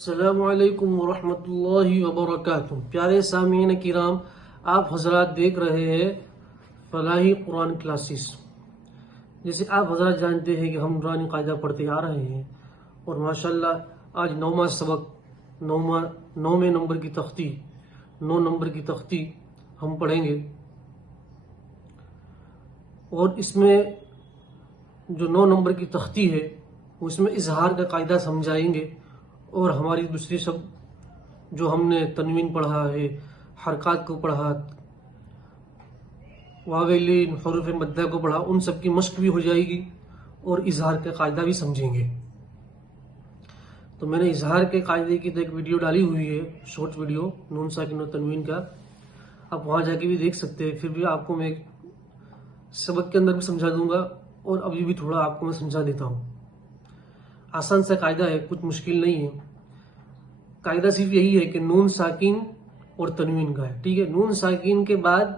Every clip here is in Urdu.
السلام علیکم ورحمۃ اللہ وبرکاتہ۔ پیارے سامعین کرام، آپ حضرات دیکھ رہے ہیں فلاحی قرآن کلاسز۔ جیسے آپ حضرات جانتے ہیں کہ ہم نورانی قاعدہ پڑھتے آ رہے ہیں اور ماشاءاللہ آج 9واں سبق 9ویں نمبر کی تختی 9 نمبر کی تختی ہم پڑھیں گے، اور اس میں جو 9 نمبر کی تختی ہے اس میں اظہار کا قاعدہ سمجھائیں گے، اور ہماری دوسری سب جو ہم نے تنوین پڑھا ہے، حرکات کو پڑھا، واویلین حروف مدہ کو پڑھا، ان سب کی مشق بھی ہو جائے گی اور اظہار کا قاعدہ بھی سمجھیں گے۔ تو میں نے اظہار کے قاعدے کی تو ایک ویڈیو ڈالی ہوئی ہے، شارٹ ویڈیو نون ساکن و تنوین کا، آپ وہاں جا کے بھی دیکھ سکتے ہیں۔ پھر بھی آپ کو میں سبق کے اندر بھی سمجھا دوں گا اور ابھی بھی تھوڑا آپ کو میں سمجھا دیتا ہوں۔ آسان سا قاعدہ ہے، کچھ مشکل نہیں ہے۔ قاعدہ صرف یہی ہے کہ نون ساکن اور تنوین کا ہے، ٹھیک ہے۔ نون ساکن کے بعد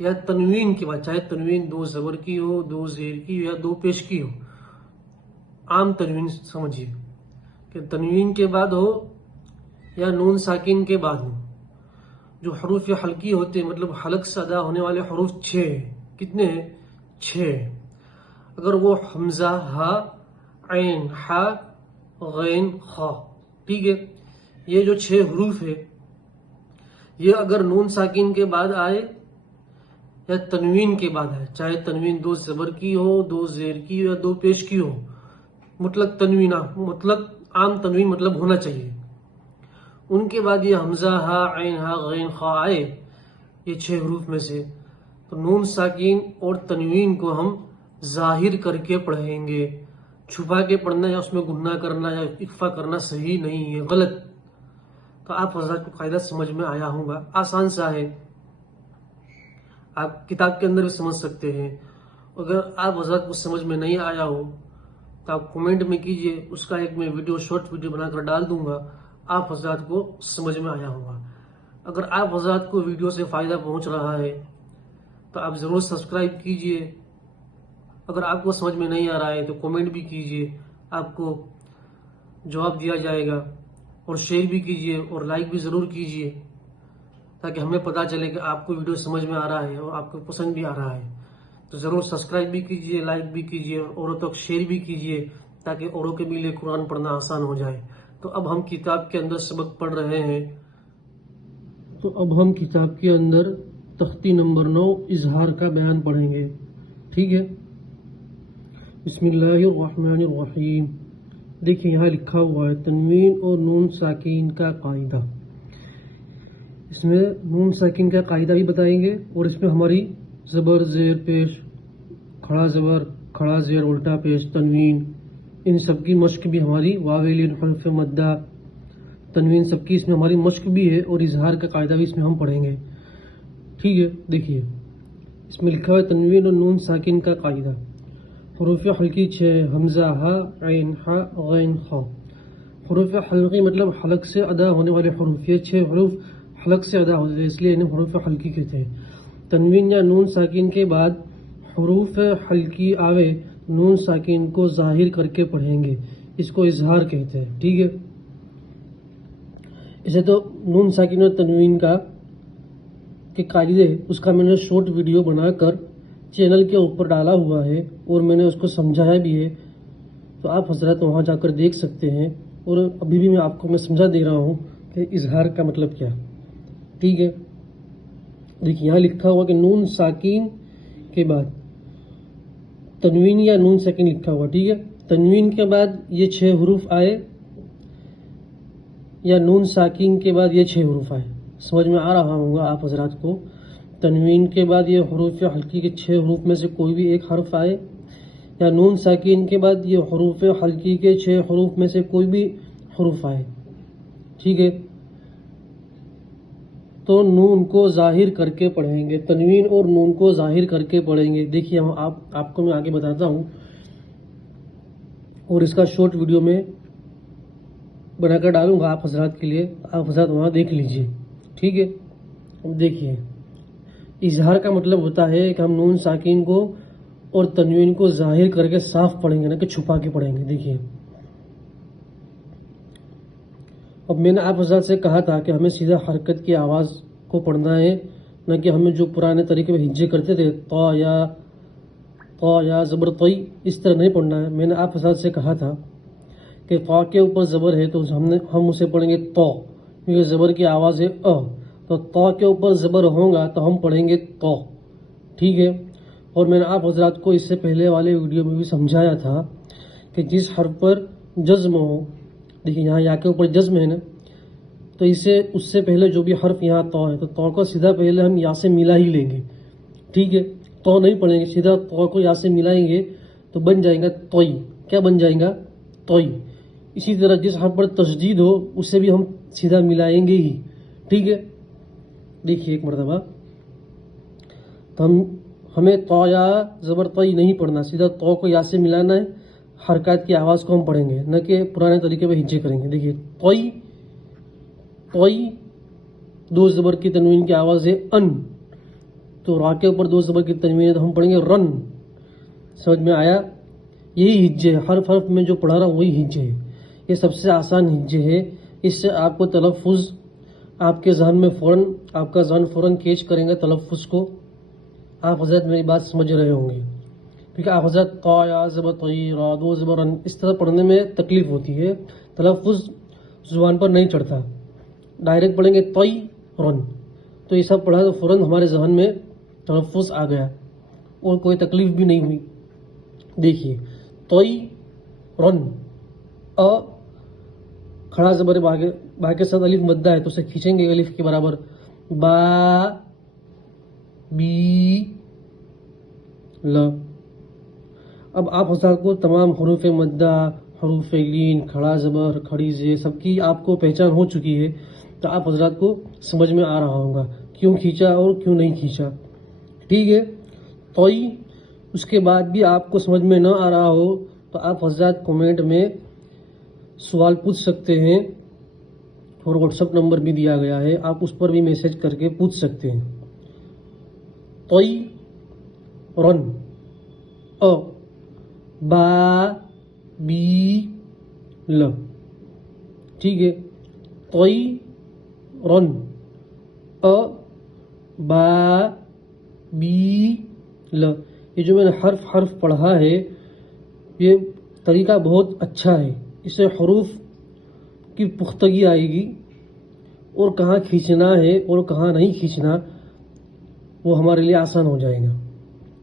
یا تنوین کے بعد، چاہے تنوین 2 زبر کی ہو، 2 زیر کی ہو یا 2 پیش کی ہو، عام تنوین سمجھیے کہ تنوین کے بعد ہو یا نون ساکن کے بعد ہو، جو حروف حلقی ہوتے ہیں، مطلب حلق سے ادا ہونے والے حروف 6 ہیں۔ کتنے ہیں؟ 6۔ اگر وہ حمزہ، ہا، عین، حا، غین، خا، ٹھیک ہے، یہ جو 6 حروف ہے، یہ اگر نون ساکن کے بعد آئے یا تنوین کے بعد آئے، چاہے تنوین 2 زبر کی ہو، 2 زیر کی ہو یا 2 پیش کی ہو، مطلق تنوین، مطلق عام تنوین مطلب ہونا چاہیے، ان کے بعد یہ حمزہ، ہا، عین، ہا، غین، خا آئے، یہ 6 حروف میں سے، تو نون ساکن اور تنوین کو ہم ظاہر کر کے پڑھیں گے۔ چھپا کے پڑھنا یا اس میں گننا کرنا یا اخفا کرنا صحیح نہیں ہے، غلط۔ تو آپ حضرات کو قاعدہ سمجھ میں آیا ہوگا، آسان سا ہے، آپ کتاب کے اندر بھی سمجھ سکتے ہیں۔ اگر آپ حضرات کو سمجھ میں نہیں آیا ہو تو آپ کومنٹ میں کیجئے، اس کا ایک میں ویڈیو، شارٹ ویڈیو بنا کر ڈال دوں گا، آپ حضرات کو سمجھ میں آیا ہوگا۔ اگر آپ حضرات کو ویڈیو سے فائدہ پہنچ رہا ہے تو آپ ضرور سبسکرائب کیجئے۔ اگر آپ کو سمجھ میں نہیں آ رہا ہے تو کومنٹ بھی کیجئے، آپ کو جواب دیا جائے گا، اور شیئر بھی کیجئے اور لائک بھی ضرور کیجئے، تاکہ ہمیں پتہ چلے کہ آپ کو ویڈیو سمجھ میں آ رہا ہے اور آپ کو پسند بھی آ رہا ہے۔ تو ضرور سبسکرائب بھی کیجئے، لائک بھی کیجئے، اوروں تک شیئر بھی کیجئے، تاکہ اوروں کے بھی لیے قرآن پڑھنا آسان ہو جائے۔ تو اب ہم کتاب کے اندر سبق پڑھ رہے ہیں، تو اب ہم کتاب کے اندر تختی نمبر 9 اظہار کا بیان پڑھیں گے، ٹھیک ہے۔ بسم اللہ الرحمن الرحیم۔ دیکھیں یہاں لکھا ہوا ہے تنوین اور نون ساکین کا قاعدہ۔ اس میں نون ساکین کا قاعدہ بھی بتائیں گے، اور اس میں ہماری زبر، زیر، پیش، کھڑا زبر، کھڑا زیر، الٹا پیش، تنوین، ان سب کی مشق بھی ہماری، واویلین حروف مدہ، تنوین، سب کی اس میں ہماری مشق بھی ہے، اور اظہار کا قاعدہ بھی اس میں ہم پڑھیں گے، ٹھیک ہے۔ دیکھیے اس میں لکھا ہوا ہے تنوین اور نون ساکن کا قاعدہ۔ حروف حلقی 6، حمزہ، ہا، عین، حا، غین، خا۔ حروف حلقی مطلب حلق سے ادا ہونے والے حروف، یہ 6 حروف حلق سے ادا ہوتے ہیں، اس لیے انہیں حروف حلقی کہتے ہیں۔ تنوین یا نون ساکن کے بعد حروف حلقی آوے، نون ساکن کو ظاہر کر کے پڑھیں گے، اس کو اظہار کہتے ہیں، ٹھیک ہے۔ اسے تو نون ساکن اور تنوین کا کے قاعدے، اس کا میں نے شارٹ ویڈیو بنا کر چینل کے اوپر ڈالا ہوا ہے، اور میں نے اس کو سمجھایا بھی ہے، تو آپ حضرات وہاں جا کر دیکھ سکتے ہیں، اور ابھی بھی میں آپ کو سمجھا دے رہا ہوں کہ اظہار کا مطلب کیا، ٹھیک ہے۔ دیکھیے یہاں لکھا ہوا کہ نون ساکین کے بعد تنوین یا نون ساکن لکھا ہوا، ٹھیک ہے۔ تنوین کے بعد یہ 6 حروف آئے یا نون ساکین کے بعد یہ 6 حروف آئے، سمجھ میں آ رہا ہوگا آپ حضرات کو۔ تنوین کے بعد یہ حروف حلقی کے 6 حروف میں سے کوئی بھی ایک حرف آئے، یا نون ساکین کے بعد یہ حروف حلقی کے 6 حروف میں سے کوئی بھی حروف آئے، ٹھیک ہے، تو نون کو ظاہر کر کے پڑھیں گے، تنوین اور نون کو ظاہر کر کے پڑھیں گے۔ دیکھیے آپ کو میں آگے بتاتا ہوں، اور اس کا شارٹ ویڈیو میں بنا کر ڈالوں گا آپ حضرات کے لیے، آپ حضرات وہاں دیکھ لیجئے، ٹھیک ہے۔ اب دیکھیے اظہار کا مطلب ہوتا ہے کہ ہم نون ساکین کو اور تنوین کو ظاہر کر کے صاف پڑھیں گے، نہ کہ چھپا کے پڑھیں گے۔ دیکھیے اب میں نے آپ حضرات سے کہا تھا کہ ہمیں سیدھا حرکت کی آواز کو پڑھنا ہے، نہ کہ ہمیں جو پرانے طریقے میں ہجے کرتے تھے طا یا زبر طی، اس طرح نہیں پڑھنا ہے۔ میں نے آپ حضرات سے کہا تھا کہ طا کے اوپر زبر ہے تو ہم اسے پڑھیں گے تو، کیونکہ زبر کی آواز ہے تو طا کے اوپر زبر ہوگا تو ہم پڑھیں گے تو، ٹھیک ہے۔ اور میں نے آپ حضرات کو اس سے پہلے والے ویڈیو میں بھی سمجھایا تھا کہ جس حرف پر جزم ہو، دیکھیں یہاں یا کے اوپر جزم ہے نا، تو اس سے پہلے جو بھی حرف یہاں تو ہے تو تو کو سیدھا پہلے ہم یا سے ملا ہی لیں گے، ٹھیک ہے۔ تو نہیں پڑھیں گے، سیدھا تو کو یا سے ملائیں گے تو بن جائے گا توئی۔ کیا بن جائے گا؟ توئی۔ اسی طرح جس حرف پر تشدید ہو اسے بھی ہم سیدھا ملائیں گے ہی، ٹھیک ہے۔ دیکھیے ایک مرتبہ تو ہمیں تو یا زبر طی نہیں پڑھنا، سیدھا تو کو یا سے ملانا ہے، حرکات کی آواز کو ہم پڑھیں گے، نہ کہ پرانے طریقے میں ہجے کریں گے۔ دیکھیے توئی، توئی، دو زبر کی تنوین کی آواز ہے ان، تو را کے اوپر دو زبر کی تنوین ہے تو ہم پڑھیں گے رن۔ سمجھ میں آیا؟ یہی ہجے ہے، حرف حرف میں جو پڑھا رہا ہوں وہی ہجے ہے، یہ سب سے آسان ہجے ہے۔ اس سے آپ کو تلفظ آپ کے ذہن میں آپ کا ذہن فوراً کیچ کریں گے تلفظ کو۔ آپ حضرت میری بات سمجھ رہے ہوں گے، کیونکہ آپ حضرت طا یا زبر طی را دو زبر رن اس طرح پڑھنے میں تکلیف ہوتی ہے، تلفظ زبان پر نہیں چڑھتا، ڈائریکٹ پڑھیں گے طی رن، تو یہ سب پڑھا تو فوراً ہمارے ذہن میں تلفظ آ گیا اور کوئی تکلیف بھی نہیں ہوئی۔ دیکھیے طی رن، کھڑا زبر با کے ساتھ الف مدہ ہے تو اسے کھینچیں گے الف کے برابر، با بی ل۔ اب آپ حضرات کو تمام حروف مدہ، حروف لین، کھڑا زبر، کھڑی زے سب کی آپ کو پہچان ہو چکی ہے، تو آپ حضرات کو سمجھ میں آ رہا ہوگا کیوں کھینچا اور کیوں نہیں کھینچا، ٹھیک ہے۔ توئی اس کے بعد بھی آپ کو سمجھ میں نہ آ رہا ہو تو آپ حضرات کومنٹ میں سوال پوچھ سکتے ہیں، اور واٹس ایپ نمبر بھی دیا گیا ہے، آپ اس پر بھی میسج کر کے پوچھ سکتے ہیں۔ توئی رن، با بی ل، ٹھیک ہے۔ توئی رن، با بی ل، یہ جو میں نے حرف حرف پڑھا ہے یہ طریقہ بہت اچھا ہے، اس سے حروف کی پختگی آئے گی، اور کہاں کھینچنا ہے اور کہاں نہیں کھینچنا وہ ہمارے لیے آسان ہو جائے گا۔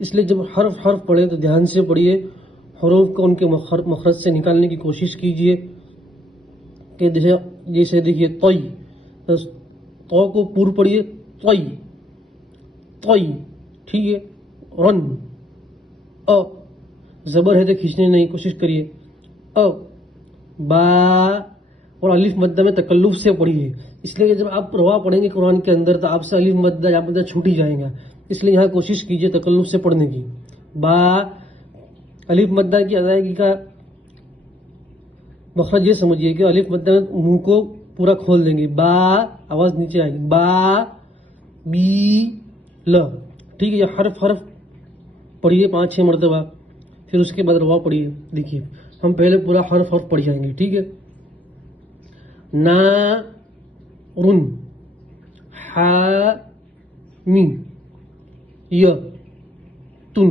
اس لیے جب حرف حرف پڑھیں تو دھیان سے پڑھیے، حروف کو ان کے مخرج سے نکالنے کی کوشش کیجیے، کہ جیسے دیکھیے توئی، تو کو پور پڑھیے توئی، توئی، ٹھیک ہے۔ رن، زبر ہے تو کھینچنے نہیں کوشش کریے، با، اور الف مدہ میں تکلف سے پڑھیے، اس لیے کہ جب آپ روا پڑھیں گے قرآن کے اندر تو آپ سے الف مدہ یا مدہ چھوٹ ہی جائے گا، اس لیے یہاں کوشش کیجیے تکلف سے پڑھنے کی۔ با، الف مدہ کی ادائیگی کا مخرج یہ سمجھیے کہ الف مدہ میں منہ کو پورا کھول دیں گے، با، آواز نیچے آئے گی، با بی ل، ٹھیک ہے۔ یہ حرف حرف پڑھیے 5-6 مرتبہ، پھر اس کے بعد روا پڑھیے۔ دیکھیے ہم پہلے پورا حرف حرف پڑھ جائیں گے، ٹھیک ہے۔ نا رن، ہا می، ی تن،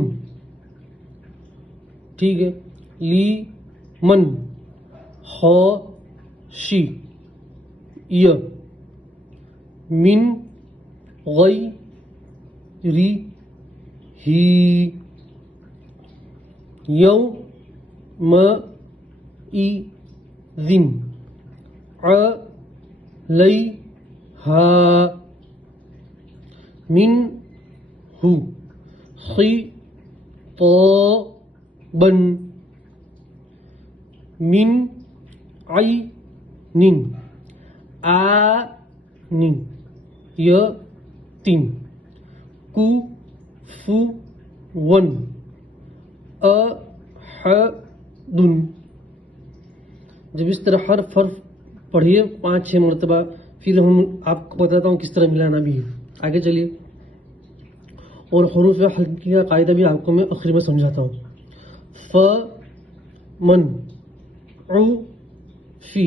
ٹھیک ہے۔ لی من، خو شی، ی، من غی ری ہی، یو م ای ذن، ع لی ہا، من ہو، خی تو بن، من عی نن، آ نن، ی تین، کو فو ون، ح دن۔ جب اس طرح حرف حرف پڑھیے 5-6 مرتبہ، پھر ہم آپ کو بتاتا ہوں کس طرح ملانا بھی ہے، آگے چلیے۔ اور حروف حلقی کا قاعدہ بھی آپ کو میں آخر میں سمجھاتا ہوں۔ ف من، عو فی،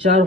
4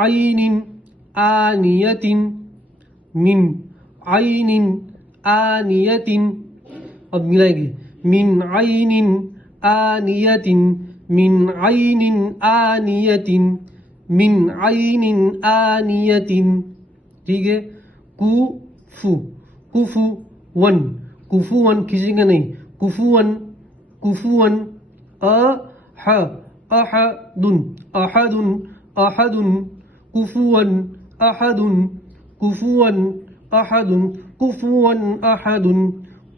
عین آنیۃ من عین آنیۃ. اب ملائیں گے من عین آنیۃ من عین آنیۃ من عین آنیۃ. ٹھیک ہے. کوفو کوفو ون کوفو ون کھینچیں گے نہیں. کوفو ون کوفو ون. احد احد احد کوفو احد کوفو احد کوفو احد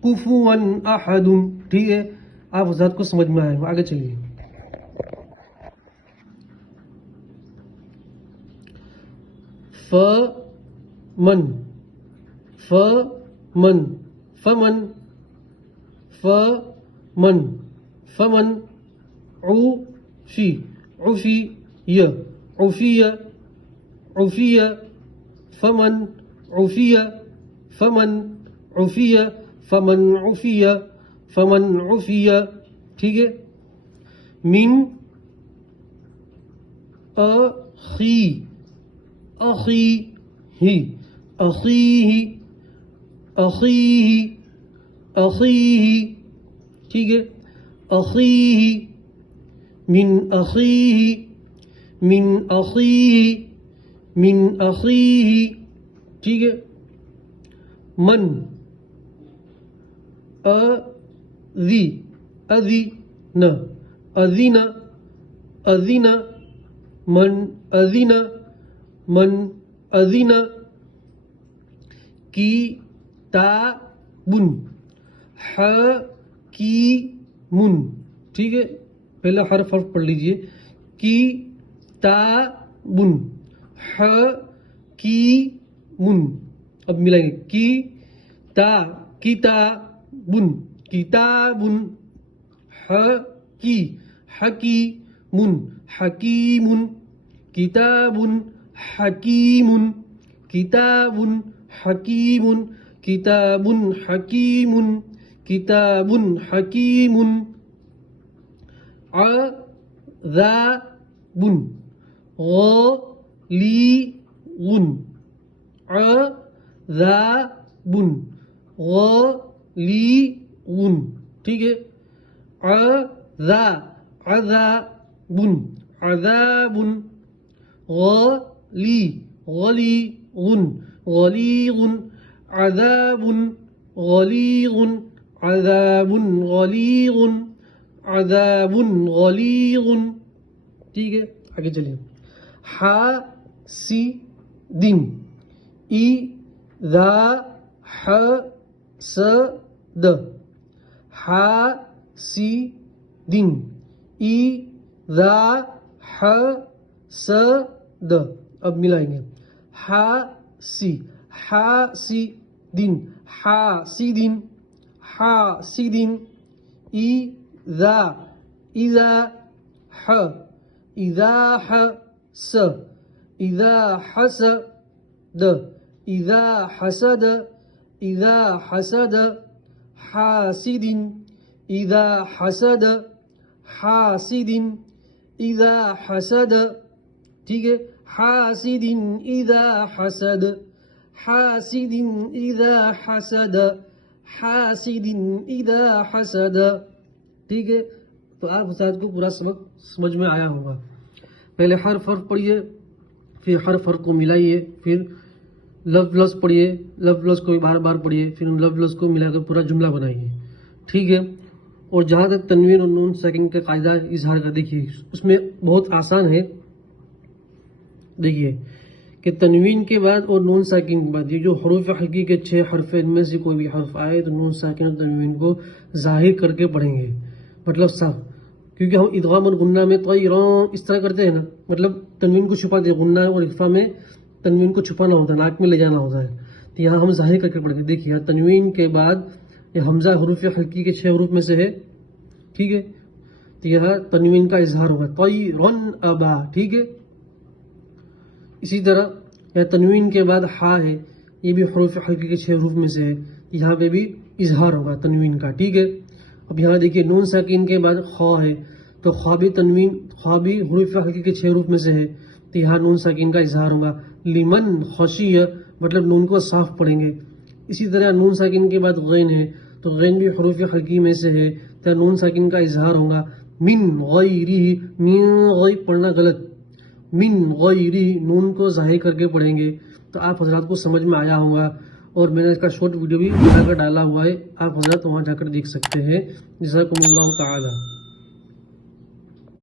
کوفو احد. ٹھیک ہے. آپ حضرات کو سمجھ میں آئے گا. آگے چلیے. فمن فمن فمن فمن فمن عفی عفی عفی عفی فمن عفی فمن عفی فمن عفی فمن عفی. ٹھیک ہے. من اخی اخی ہی اخیہ اخیہ اخیہ. ٹھیک ہے. اخیہ من اخیہ من اخیہ من اخیہ. ٹھیک ہے. من اذی اذین اذین اذین من اذین من اذین. کتاب حکیم. ٹھیک ہے. پہلا حرف پڑھ لیجئے. کتاب حکیم. اب ملائیں گے کتاب کتاب حکیم حکیم کتاب حکیم کتاب حکیم کتاب حکیم کتاب حکیم. عذاب غلیظ عذاب غلیظ. ٹھیک ہے. عذاب عذاب غلیظ غلیظ عذاب غلیظ عذاب غلیظ عذاب غلیظ. ٹھیک ہے. آگے چلیے. حاسد اذا حسد حاسد اذا حسد. اب ملائیں گے. حاسد حاسد حاسد اذا اذا اذا حسد اذا حسد اذا حسد اذا حسد حاسد اذا حسد حاسد اذا حسد. ٹھیک ہے. حاسد اذا حسد حاسد اذا حسد حاسد اذا حسد. ٹھیک ہے. تو آپ حضرات کو پورا سبق سمجھ میں آیا ہوگا. پہلے حرف پڑھیے, پھر حرف کو ملائیے, پھر لفظ پڑھیے, لفظ کو بار بار پڑھیے, پھر ان لفظ کو ملا کر پورا جملہ بنائیے. ٹھیک ہے. اور جہاں تک تنوین اور نون ساکن کا قاعدہ اظہار کا دیکھیے, اس میں بہت آسان ہے. دیکھیے کہ تنوین کے بعد اور نون ساکن کے بعد یہ جو حروف حلقی کے 6 حرف ہیں, ان میں سے کوئی بھی حرف آئے تو نون ساکن اور تنوین کو ظاہر کر کے پڑھیں گے, مطلب صاف. کیونکہ ہم ادغام اور غنہ میں طیران اس طرح کرتے ہیں نا, مطلب تنوین کو چھپاتے ہیں. غنہ اور اخفا میں تنوین کو چھپانا ہوتا ہے, ناک میں لے جانا ہوتا ہے. تو یہاں ہم ظاہر کر کے پڑھیں گے. دیکھیے تنوین کے بعد یہ حمزہ حروف حلقی کے 6 حروف میں سے ہے. ٹھیک ہے. تو یہاں تنوین کا اظہار ہوگا طیرن ابا. ٹھیک ہے. اسی طرح یہ تنوین کے بعد ہا ہے, یہ بھی حروف حلقی کے 6 حروف میں سے ہے. یہاں پہ بھی اظہار ہوگا تنوین کا. ٹھیک ہے. اب یہاں دیکھیے نون ساکن کے بعد خا ہے, تو خا بھی تنوین, خا بھی حروف حلقی کے 6 حروف میں سے ہے, تو یہاں نون ساکن کا اظہار ہوگا. لمن خشیہ مطلب نون کو صاف پڑھیں گے. اسی طرح نون ساکن کے بعد غین ہے تو غین بھی حروف خلقی میں سے ہے تو نون ساکن کا اظہار ہوگا. من غیری من غیر پڑھنا غلط. من غیری نون کو ظاہر کر کے پڑھیں گے. تو آپ حضرات کو سمجھ میں آیا ہوگا اور میں نے اس کا شارٹ ویڈیو بھی بنا کر ڈالا ہوا ہے. آپ حضرات وہاں جا کر دیکھ سکتے ہیں. جزاکم اللہ تعالی.